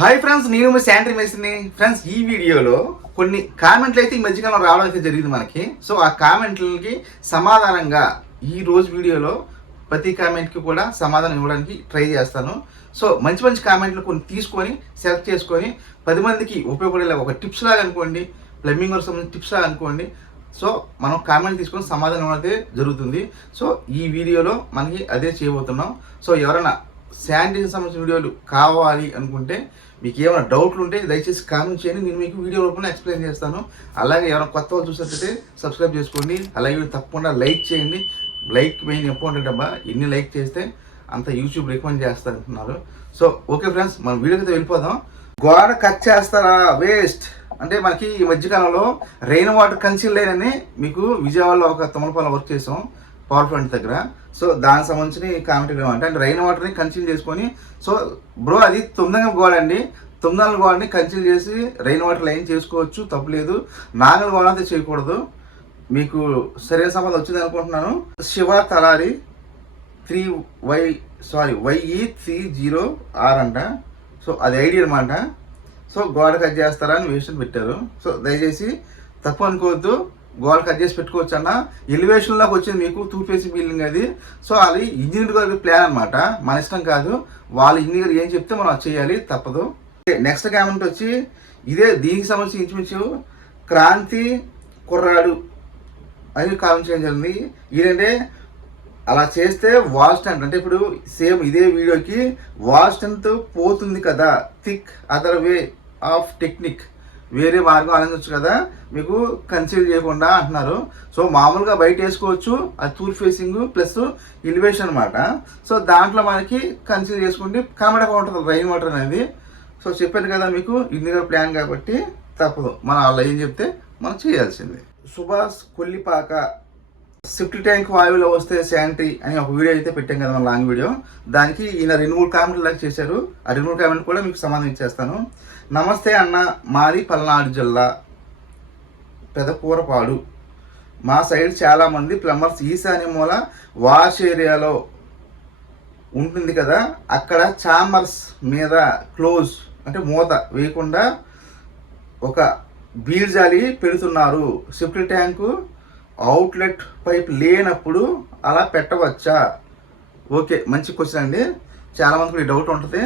Hi friends, నేను మీ sanitary మేస్త్రిని. Friends, ఈ వీడియోలో కొన్ని కామెంట్లు అయితే ఈ మధ్యకాలం రావడం అయితే జరిగింది మనకి. సో ఆ కామెంట్లకి సమాధానంగా ఈ రోజు వీడియోలో ప్రతి కామెంట్కి కూడా సమాధానం ఇవ్వడానికి ట్రై చేస్తాను. సో మంచి మంచి కామెంట్లు కొన్ని తీసుకొని సెలెక్ట్ చేసుకొని 10 మందికి ఉపయోగపడేలా ఒక టిప్స్ లాగా అనుకోండి, ప్లంబింగ్ వర్క్ సంబంధించిన టిప్స్ లాగా అనుకోండి. సో మనం కామెంట్ తీసుకొని సమాధానం అయితే జరుగుతుంది. సో ఈ వీడియోలో మనకి అదే చేయబోతున్నాం. సో ఎవరైనా శానిటైజేషన్ సంబంధించిన వీడియోలు కావాలి అనుకుంటే, మీకు ఏమైనా డౌట్లు ఉంటే దయచేసి కామెంట్ చేయండి, నేను మీకు వీడియో రూపంలో ఎక్స్ప్లెయిన్ చేస్తాను. అలాగే ఎవరైనా కొత్త వాళ్ళు చూసినట్లయితే సబ్స్క్రైబ్ చేసుకోండి. అలాగే తప్పకుండా లైక్ చేయండి. లైక్ మెయిన్ ఇంపార్టెంట్ అబ్బా. ఎన్ని లైక్ చేస్తే అంత యూట్యూబ్ రికమెండ్ చేస్తారంటున్నారు. సో ఓకే ఫ్రెండ్స్, మనం వీడియోకి అయితే వెళ్ళిపోదాం. గోడ కట్ చేస్తారా వేస్ట్ అంటే, మనకి ఈ మధ్యకాలంలో రెయిన్ వాటర్ కన్సీల్ లైన్ అని మీకు విజయవాడలో ఒక తమలపాలెం వర్క్ చేసాం పవర్ ప్లాంట్ దగ్గర. సో దానికి సంబంధించిన కామెంట్ ఏమంటే, రెయిన్ వాటర్ని కన్సీల్ చేసుకొని, సో బ్రో అది 9 గోడ అండి, 9 గోడని కన్సీల్ చేసి రెయిన్ వాటర్ లైన్ చేసుకోవచ్చు, తప్పులేదు. 4 గోడ అయితే చేయకూడదు. మీకు సరైన సంబంధం వచ్చింది అనుకుంటున్నాను. శివ తలారి YE30R అంట. సో అది ఐడియా అనమాట. సో గోడ కట్ చేస్తారా అని వేషన్ పెట్టారు. సో దయచేసి తప్పు అనుకోవద్దు, గోడ కట్ చేసి పెట్టుకోవచ్చు అన్న. ఎలివేషన్లోకి వచ్చింది మీకు 2 ఫేసింగ్ బిల్డింగ్ అది. సో అది ఇంజనీర్ గారి ప్లాన్ అనమాట, మన ఇష్టం కాదు. వాళ్ళ ఇంజనీర్ ఏం చెప్తే మనం అది చేయాలి, తప్పదు. నెక్స్ట్ కామెంట్ వచ్చి ఇదే దీనికి సంబంధించి ఇంచుమించు క్రాంతి కుర్రాడు అని కామెంట్ చేయడం జరిగింది. ఏంటంటే అలా చేస్తే వాల్ స్ట్రెంత్ అంటే, ఇప్పుడు సేమ్ ఇదే వీడియోకి వాల్ స్ట్రెంత్ పోతుంది కదా, thick other way of technique, వేరే మార్గం ఆలోచించవచ్చు కదా, మీకు కన్సిడర్ చేయకుండా అంటున్నారు. సో మామూలుగా బయట వేసుకోవచ్చు, అది టూర్ ఫేసింగ్ ప్లస్ ఎలివేషన్ అనమాట. సో దాంట్లో మనకి కన్సిడర్ చేసుకుంటే కనబడక ఉంటుంది రైన్ వాటర్ అనేది. సో చెప్పాను కదా మీకు, ఇండియా ప్లాన్ కాబట్టి తప్పదు, మనం వాళ్ళు ఏం చెప్తే మనం చేయాల్సిందే. సుభాష్ కొల్లిపాక సిఫ్ట్ ట్యాంక్ వాయువులో వస్తే శానిటరీ అని ఒక వీడియో అయితే పెట్టాం కదా మన లాంగ్ వీడియో. దానికి ఈయన 2-3 కామెంట్లు లాగా చేశారు. ఆ 2-3 కామెంట్లు కూడా మీకు సమాధానం ఇచ్చేస్తాను. నమస్తే అన్న, మాది పల్నాడు జిల్లా పెదకూరపాడు. మా సైడ్ చాలామంది ప్లంబర్స్ ఈశాన్య మూల వాష్ ఏరియాలో ఉంటుంది కదా, అక్కడ చాంబర్స్ మీద క్లోజ్ అంటే మూత వేయకుండా ఒక బీడ్ జాలి పెడుతున్నారు. సిఫ్ట్ ట్యాంకు అవుట్లెట్ పైప్ లేనప్పుడు అలా పెట్టవచ్చా? ఓకే, మంచి క్వశ్చన్ అండి. చాలామందికి డౌట్ ఉంటుంది.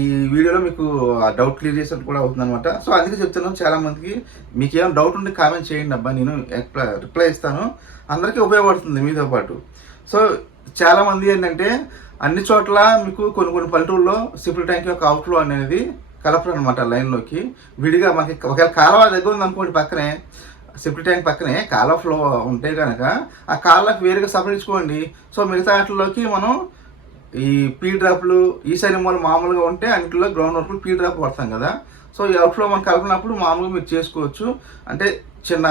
ఈ వీడియోలో మీకు ఆ డౌట్ క్లియర్ చేసినట్టు కూడా అవుతుంది అనమాట. సో అందుకే చెప్తున్నాను, చాలామందికి మీకు ఏమైనా డౌట్ ఉంటే కామెంట్ చేయండి అబ్బా, నేను రిప్లై ఇస్తాను. అందరికీ ఉపయోగపడుతుంది మీతో పాటు. సో చాలామంది ఏంటంటే, అన్ని చోట్ల మీకు కొన్ని పల్లెటూరులో సిఫ్ట్ ట్యాంక్ యొక్క అవుట్లో అనేది కలపరు అనమాట లైన్లోకి విడిగా. మనకి ఒకవేళ కాలువ దగ్గర ఉందనుకోండి, పక్కనే సిఫ్ట్ ట్యాంక్ పక్కనే కాలువ ఫ్లో ఉంటే కనుక ఆ కాలువకి వేరుగా సపరేట్ ఇచ్చుకోండి. సో మిగతా వాటిలోకి మనం ఈ పీ డ్రాప్లు ఈశాన్య మూల మామూలుగా ఉంటే అన్నింటిలో గ్రౌండ్ వర్క్లు పీ డ్రాప్ పడతాం కదా. సో ఈ అవుట్ఫ్లో మనం కలిపినప్పుడు మామూలుగా మీరు చేసుకోవచ్చు. అంటే చిన్న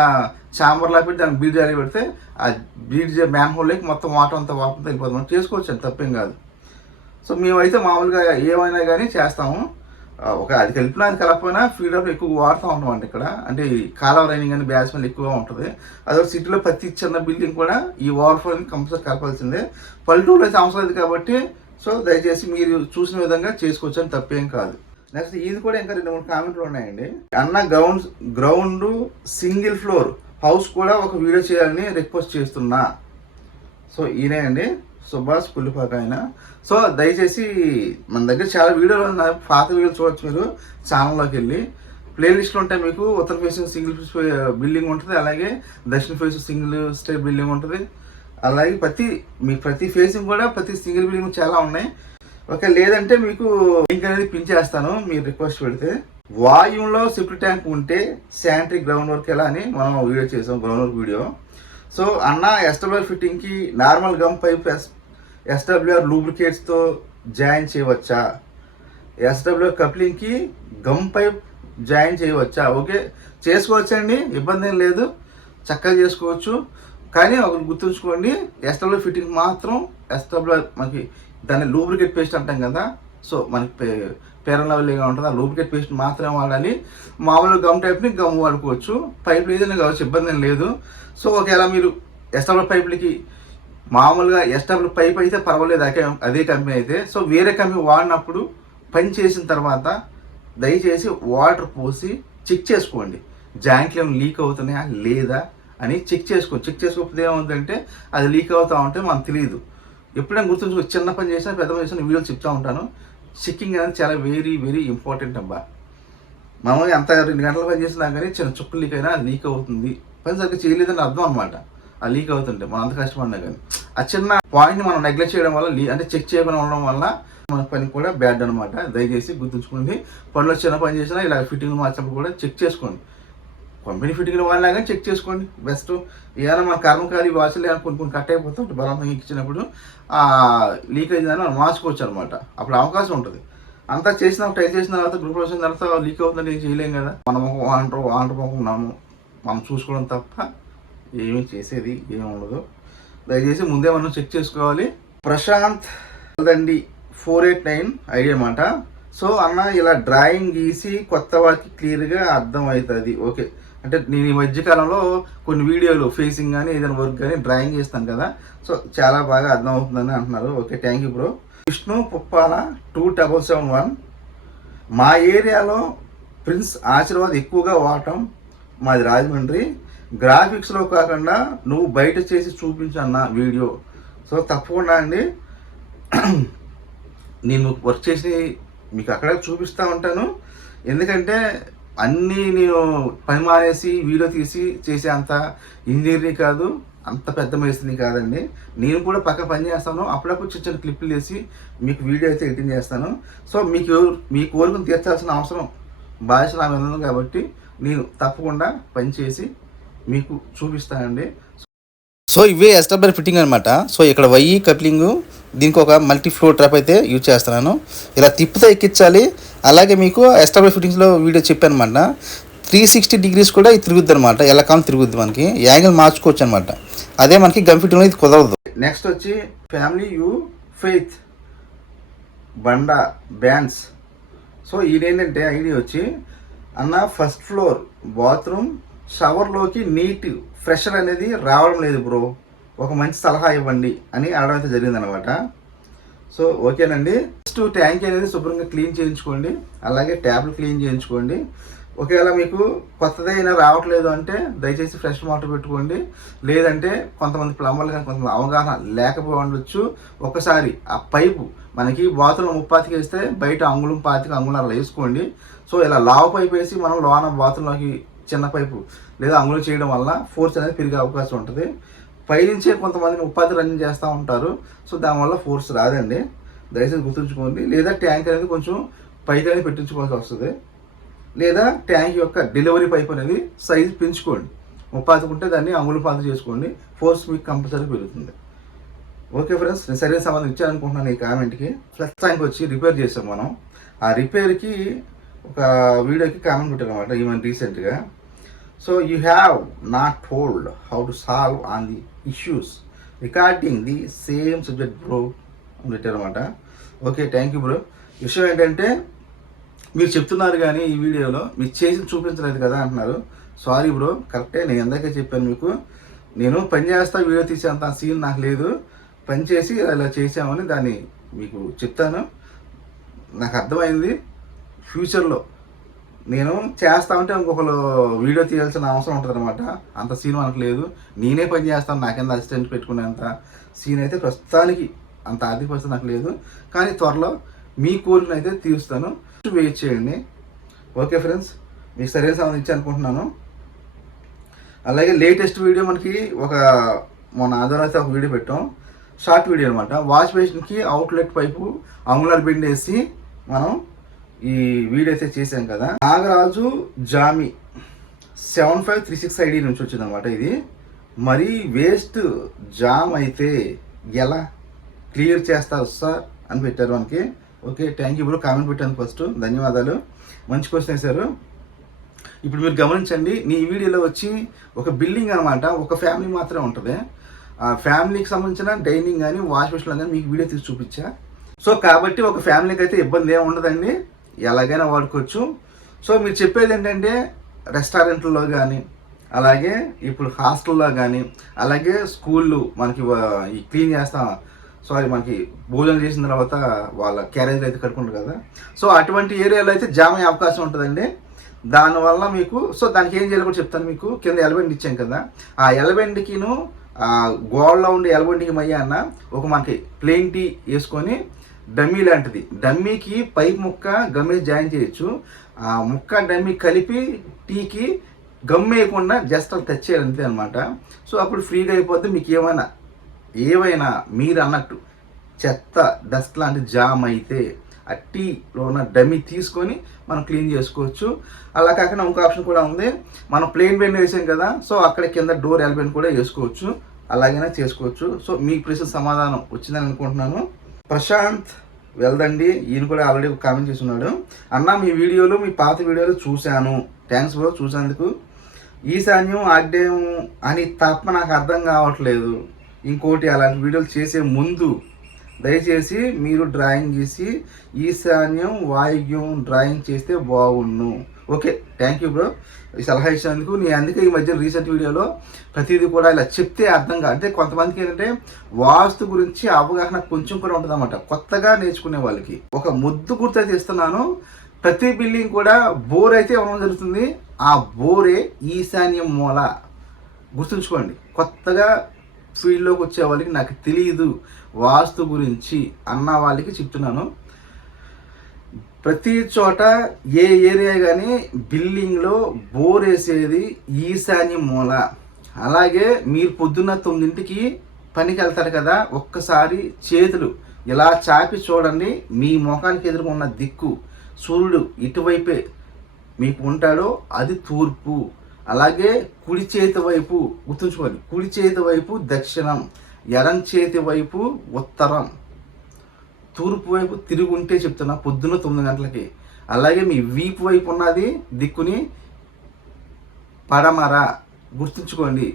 చాంబర్లా పెట్టి దానికి బీడ్ జారీ పెడితే ఆ బీడ్ మ్యాన్ హోల్లోకి మొత్తం వాటర్ అంతా వాటర్ వెళ్ళిపోతుంది, మనం చేసుకోవచ్చు, అది తప్పేం కాదు. సో మేమైతే మామూలుగా ఏమైనా కానీ చేస్తాము. ఒక అది కలిపినా అది కలపైనా ఫీడప్ ఎక్కువ వాడుతూ ఉంటాం అండి ఇక్కడ. అంటే కాలువ రైనింగ్ అని బ్యాట్స్మెన్ ఎక్కువగా ఉంటుంది. అదే సిటీలో ప్రతి చిన్న బిల్డింగ్ కూడా ఈ ఓవర్ఫ్లోని కంపల్సరీ కలపాల్సిందే. పల్లెటూరులో అయితే అవసరం లేదు కాబట్టి, సో దయచేసి మీరు చూసిన విధంగా చేసుకోవచ్చు అని తప్పేం కాదు. నెక్స్ట్ ఇది కూడా ఇంకా 2-3 కామెంట్లు ఉన్నాయండి. అన్న గ్రౌండ్ సింగిల్ ఫ్లోర్ హౌస్ కూడా ఒక వీడియో చేయాలని రిక్వెస్ట్ చేస్తున్నా. సో ఈయనే అండి, సుభాష్ కొల్లిపాక ఆయన. సో దయచేసి మన దగ్గర చాలా వీడియోలు ఉన్నాయి, పాత వీడియోలు చూడవచ్చు మీరు ఛానల్లోకి వెళ్ళి. ప్లేలిస్ట్లో ఉంటాయి మీకు. ఉత్తర ఫేసింగ్ సింగిల్ బిల్డింగ్ ఉంటుంది, అలాగే దక్షిణ ఫేసింగ్ సింగిల్ స్టేర్ బిల్డింగ్ ఉంటుంది. అలాగే ప్రతి ఫేసింగ్ కూడా ప్రతి సింగిల్ బిల్డింగ్ చాలా ఉన్నాయి. ఓకే, లేదంటే మీకు లింక్ అనేది పిన్ చేస్తాను మీరు రిక్వెస్ట్ పెడితే. వాయువులో సిఫ్ట్ ట్యాంక్ ఉంటే శానిటరీ గ్రౌండ్ వర్క్ ఎలా అని మనం వీడియో చేసాం, గ్రౌండ్ వర్క్ వీడియో. సో అన్న ఎస్డబ్ల్యూఆర్ ఫిట్టింగ్కి నార్మల్ గమ్ పైప్ ఎస్డబ్ల్యూఆర్ లూబ్రికేట్స్తో జాయిన్ చేయవచ్చా? ఎస్డబ్ల్యూఆర్ కప్లింగ్కి గమ్ పైప్ జాయిన్ చేయవచ్చా? ఓకే, చేసుకోవచ్చండి, ఇబ్బంది ఏం లేదు, చక్కగా చేసుకోవచ్చు. కానీ ఒకటి గుర్తుంచుకోండి, ఎస్డబ్ల్యూఆర్ ఫిట్టింగ్ మాత్రం ఎస్డబ్ల్యూఆర్ మనకి దాన్ని లూబ్రికేట్ పేస్ట్ అంటాం కదా. సో మనకి పేరన్ లెవెల్గా ఉంటుంది, ఆ లూబ్రికేట్ పేస్ట్ మాత్రమే వాడాలి. మామూలుగా గమ్ టైప్ని గమ్ వాడుకోవచ్చు, పైపులు ఏదైనా కావచ్చు, ఇబ్బంది ఏం లేదు. సో ఒకవేళ మీరు ఎస్డబ్ల్యూఆర్ పైపులకి మామూలుగా ఎస్డబ్ల్యూ పైప్ అయితే పర్వాలేదు, అదే కంపెనీ అయితే. సో వేరే కంపెనీ వాడినప్పుడు పని చేసిన తర్వాత దయచేసి వాటర్ పోసి చెక్ చేసుకోండి, జాయింట్లు ఏమైనా లీక్ అవుతున్నాయా లేదా అని చెక్ చేసుకోకపోతే ఏమవుతుందంటే అది లీక్ అవుతూ ఉంటే మనకు తెలియదు. ఎప్పుడైనా గుర్తుంచుకో, చిన్న పని చేసినా పెద్ద పని చేసినా వీడియోలు చెప్తూ ఉంటాను. చెక్కింగ్ అనేది చాలా వెరీ వెరీ ఇంపార్టెంట్ అబ్బా. మనం ఎంత 2 గంటల పని చేసినా కానీ చిన్న చుక్కలు లీక్ అయినా అది లీక్ అవుతుంది, పని సరిగ్గా చేయలేదని అర్థం అనమాట. ఆ లీక్ అవుతుంటే మనం అంత కష్టపడినా కానీ ఆ చిన్న పాయింట్ని మనం నెగ్లెక్ట్ చేయడం వల్ల అంటే చెక్ చేయకుండా ఉండడం వల్ల మన పని కూడా బ్యాడ్ అనమాట. దయచేసి గుర్తుంచుకోండి. పనిలో చిన్న పని చేసినా ఇలా ఫిట్టింగ్ మార్చినప్పుడు కూడా చెక్ చేసుకోండి. కంపెనీ ఫిట్టింగ్లు వాళ్ళ కానీ చెక్ చేసుకోండి బెస్ట్. ఏదైనా మన కర్మకారి వాచ్లు ఏమైనా కొన్ని కట్ అయిపోతే బలవంతంగా ఇచ్చినప్పుడు లీక్ అయిందని మనం మార్చుకోవచ్చు అనమాట. అప్పుడు అవకాశం ఉంటుంది. అంతా ట్రై చేసిన తర్వాత గ్రూప్ వచ్చిన తర్వాత లీక్ అవుతుందంటే ఏం చేయలేం కదా. మనం ఆంటర్ ముఖం మనం చూసుకోవడం తప్ప ఏమీ చేసేది ఏమి ఉండదు. దయచేసి ముందే మనం చెక్ చేసుకోవాలి. ప్రశాంత్ దండి 489 ఐడియా అన్నమాట. సో అన్న ఇలా డ్రాయింగ్ గీసి కొత్త వారికి క్లియర్గా అర్థం అవుతుంది. ఓకే, అంటే నేను ఈ మధ్యకాలంలో కొన్ని వీడియోలు ఫేసింగ్ కానీ ఏదైనా వర్క్ కానీ డ్రాయింగ్ చేస్తాను కదా, సో చాలా బాగా అర్థం అవుతుందని అంటున్నారు. Okay, thank you bro. Vishnu Puppala 2771, మా ఏరియాలో ప్రిన్స్ ఆశీర్వాద్ ఎక్కువగా వాడటం, మాది రాజమండ్రి. గ్రాఫిక్స్లో కాకుండా నువ్వు బయట చేసి చూపించన్న వీడియో. సో తప్పకుండా అండి నేను వర్క్ చేసి మీకు అక్కడ చూపిస్తూ ఉంటాను. ఎందుకంటే అన్నీ నేను పని మానేసి వీడియో తీసి చేసే అంత ఇంజనీర్ని కాదు, అంత పెద్ద మేస్త్రిని కాదండి. నేను కూడా పక్క పని చేస్తాను. అప్పుడప్పుడు చిన్న చిన్న క్లిప్పులు వేసి మీకు వీడియో అయితే ఎడిటింగ్ చేస్తాను. సో మీ కోరికను తీర్చాల్సిన అవసరం బాధ్యత నా మీద ఉంది కాబట్టి నేను తప్పకుండా పని చేసి మీకు చూపిస్తానండి. సో ఇవే ఎస్టాబ్లర్ ఫిట్టింగ్ అనమాట. సో ఇక్కడ వైయి కప్లింగ్, దీనికి ఒక మల్టీ ఫ్లోర్ ట్రాప్ అయితే యూజ్ చేస్తున్నాను. ఇలా తిప్పుతో ఎక్కించాలి. అలాగే మీకు ఎస్టాబ్లర్ ఫిట్టింగ్స్లో వీడియో చెప్పాను అనమాట. 360 degrees కూడా ఇది తిరుగుద్ది అనమాట. ఎలా కాలం తిరుగుద్ది, మనకి యాంగిల్ మార్చుకోవచ్చు అనమాట. అదే మనకి గమ్ ఫిట్టింగ్లో ఇది కుదరదు. నెక్స్ట్ వచ్చి ఫ్యామిలీ యూ ఫెయిత్ బండా బ్యాండ్స్. సో ఇదేంటంటే ఐడియా వచ్చి అన్న ఫస్ట్ ఫ్లోర్ బాత్రూమ్ షవర్లోకి నీట్ ఫ్రెషర్ అనేది రావడం లేదు బ్రో, ఒక మంచి సలహా ఇవ్వండి అని అడగడం అయితే జరిగిందనమాట. సో ఓకేనండి. ఫస్ట్ ట్యాంక్ అనేది శుభ్రంగా క్లీన్ చేయించుకోండి. అలాగే ట్యాప్లు క్లీన్ చేయించుకోండి. ఒకవేళ మీకు కొత్తదైనా రావట్లేదు అంటే దయచేసి ఫ్రెష్ వాటర్ పెట్టుకోండి. లేదంటే కొంతమంది ప్లంబర్లు కానీ కొంతమంది అవగాహన లేకపోయి ఉండొచ్చు. ఒకసారి ఆ పైపు మనకి బాత్రూమ్ 30 వేస్తే బయట అంగుళం 25 అంగుళం అలా వేసుకోండి. సో ఇలా లావు పైపు వేసి మనం లోన బాత్రూంలోకి చిన్న పైపు లేదా అంగుళం చేయడం వల్ల ఫోర్స్ అనేది పెరిగే అవకాశం ఉంటుంది. పైనుంచే కొంతమంది 30 రన్నింగ్ చేస్తూ ఉంటారు. సో దానివల్ల ఫోర్స్ రాదండి, దయచేసి గుర్తుంచుకోండి. లేదా ట్యాంక్ అనేది కొంచెం పైకి అనేది పెట్టించుకోవాల్సి వస్తుంది. లేదా ట్యాంక్ యొక్క డెలివరీ పైప్ అనేది సైజు పెంచుకోండి. 30 ఉంటే దాన్ని అంగుళం 10 చేసుకోండి. ఫోర్స్ మీకు కంపల్సరీ పెరుగుతుంది. ఓకే ఫ్రెండ్స్, నేను సరైన సంబంధం ఇచ్చాను అనుకుంటున్నాను. ఈ కామెంట్కి ఫ్లష్ ట్యాంక్ వచ్చి రిపేర్ చేసాం మనం. ఆ రిపేర్కి ఒక వీడియోకి కామెంట్ పెట్టాను అనమాట ఈవెన్ రీసెంట్గా. So you have not told how to solve on the issues recording the same subject bro అని పెట్టారనమాట. Okay, thank you bro. విషయం ఏంటంటే మీరు చెప్తున్నారు కానీ ఈ వీడియోలో మీరు చేసి చూపించలేదు కదా అంటున్నారు. సారీ బ్రో, కరెక్టే, నేను ఎందాకే చెప్పాను మీకు. నేను పని చేస్తా వీడియో తీసేంత సీన్ నాకు లేదు. పని చేసి ఇలా చేసామని దాన్ని మీకు చెప్తాను. నాకు అర్థమైంది. ఫ్యూచర్లో నేను చేస్తా ఉంటే ఇంకొకరు వీడియో తీయాల్సిన అవసరం ఉంటుంది అనమాట. అంత సీన్ మనకు లేదు. నేనే పని చేస్తాను, నాకెంత అసిస్టెంట్ పెట్టుకునేంత సీన్ అయితే ప్రస్తుతానికి అంత ఆర్థిక పరిస్థితి నాకు లేదు. కానీ త్వరలో మీ కోరికను అయితే తీరుస్తాను. వెయిట్ చేయండి. ఓకే ఫ్రెండ్స్, మీకు సరైన సంబంధం ఇచ్చి అనుకుంటున్నాను. అలాగే లేటెస్ట్ వీడియో మనకి మొన్న ఆధారం అయితే ఒక వీడియో పెట్టాం, షార్ట్ వీడియో అనమాట. వాష్ బేసిన్కి అవుట్లెట్ పైపు అంగుళర్ బెండ్ వేసి మనం ఈ వీడియో అయితే చేసాం కదా. నాగరాజు జామి 7536 ఐడి నుంచి వచ్చింది అనమాట. ఇది మరీ వేస్ట్ జామ్ అయితే ఎలా క్లియర్ చేస్తారు సార్ అని పెట్టారు మనకి. Okay, thank you bro, comment పెట్టాను ఫస్ట్, ధన్యవాదాలు. మంచి క్వశ్చన్ వేశారు. ఇప్పుడు మీరు గమనించండి, నీ వీడియోలో వచ్చి ఒక బిల్డింగ్ అనమాట, ఒక ఫ్యామిలీ మాత్రమే ఉంటుంది. ఆ ఫ్యామిలీకి సంబంధించిన డైనింగ్ కానీ వాష్ బేసిన్లో కానీ మీకు వీడియో తీసి చూపించా. సో కాబట్టి ఒక ఫ్యామిలీకి అయితే ఇబ్బంది ఏమి ఉండదండి, ఎలాగైనా వాడుకోవచ్చు. సో మీరు చెప్పేది ఏంటంటే రెస్టారెంట్లో కానీ, అలాగే ఇప్పుడు హాస్టల్లో కానీ, అలాగే స్కూళ్ళు మనకి ఈ క్లీన్ చేస్తాం. సారీ మనకి భోజనం చేసిన తర్వాత వాళ్ళ క్యారేజ్ అయితే కట్టుకుంటారు కదా, సో అటువంటి ఏరియాలో అయితే జామ్ అయ్యే అవకాశం ఉంటుందండి. దానివల్ల మీకు సో దానికి ఏం చేయాలో కూడా చెప్తాను. మీకు కింద ఎలబెండ్ ఇచ్చాం కదా, ఆ ఎలబెండ్కిను గోడలో ఉండే ఎలబెండ్కి మయ్య అన్న ఒక మనకి ప్లెయిన్ టీ వేసుకొని డమ్మీ లాంటిది, డమ్మీకి పైప్ ముక్క గమ్మేసి జాయిన్ చేయొచ్చు. ఆ ముక్క డమ్మీ కలిపి టీకి గమ్ వేయకుండా జస్ట్ అలా టచ్ చేయాలి అంతే అనమాట. సో అప్పుడు ఫ్రీగా అయిపోతే మీకు ఏవైనా మీరు అన్నట్టు చెత్త డస్ట్ లాంటి జామ్ అయితే ఆ టీలో ఉన్న డమ్మీ తీసుకొని మనం క్లీన్ చేసుకోవచ్చు. అలా కాకుండా ఇంకో ఆప్షన్ కూడా ఉంది, మనం ప్లెయిన్ బెండ్ వేసాం కదా, సో అక్కడ కింద డోర్ ఎలిబెండ్ కూడా వేసుకోవచ్చు, అలాగైనా చేసుకోవచ్చు. సో మీకు ప్రశ్న సమాధానం వచ్చిందని అనుకుంటున్నాను. ప్రశాంత్ వెళ్దండి, ఈయన కూడా ఆల్రెడీ కామెంట్ చేసి ఉన్నాడు. అన్న మీ వీడియోలు, మీ పాత వీడియోలు చూశాను, థ్యాంక్స్ బ్రో చూసేందుకు. ఈశాన్యం ఆగ్నేయం అని తప్ప నాకు అర్థం కావట్లేదు. ఇంకోటి అలాంటి వీడియోలు చేసే ముందు దయచేసి మీరు డ్రాయింగ్ గీసి ఈశాన్యం వాయువ్యం డ్రాయింగ్ చేస్తే బాగుండు. ఓకే, థ్యాంక్ యూ బ్రో ఈ సలహా ఇచ్చినందుకు. నేను అందుకే ఈ మధ్య రీసెంట్ వీడియోలో ప్రతిదీ కూడా ఇలా చెప్తే అర్థం కాదు. అంటే కొంతమందికి ఏంటంటే వాస్తు గురించి అవగాహన కొంచెం కూడా ఉంటుంది అన్నమాట, కొత్తగా నేర్చుకునే వాళ్ళకి. ఒక ముద్దు గుర్తు అయితే ఇస్తున్నాను, ప్రతి బిల్డింగ్ కూడా బోర్ అయితే ఇవ్వడం జరుగుతుంది. ఆ బోరే ఈశాన్యం మూల, గుర్తుంచుకోండి. కొత్తగా ఫీల్డ్లోకి వచ్చే వాళ్ళకి నాకు తెలియదు వాస్తు గురించి అన్న వాళ్ళకి చెప్తున్నాను. ప్రతి చోట ఏ ఏరియా కానీ బిల్డింగ్లో బోర్ వేసేది ఈశాన్యం మూల. అలాగే మీరు పొద్దున్న 9ంటికి పనికి వెళ్తారు కదా, ఒక్కసారి చేతులు ఇలా చాపి చూడండి, మీ ముఖానికి ఎదురుగా ఉన్న దిక్కు సూర్యుడు ఇటువైపే మీకు ఉంటాడో అది తూర్పు. అలాగే కుడి చేతి వైపు గుర్తుంచుకోండి, కుడి చేతి వైపు దక్షిణం, ఎడం చేతి వైపు ఉత్తరం, తూర్పు వైపు తిరిగి ఉంటే చెప్తున్నా పొద్దున్న 9 గంటలకి. అలాగే మీ వీపు వైపు ఉన్నది దిక్కుని పడమర, గుర్తుంచుకోండి.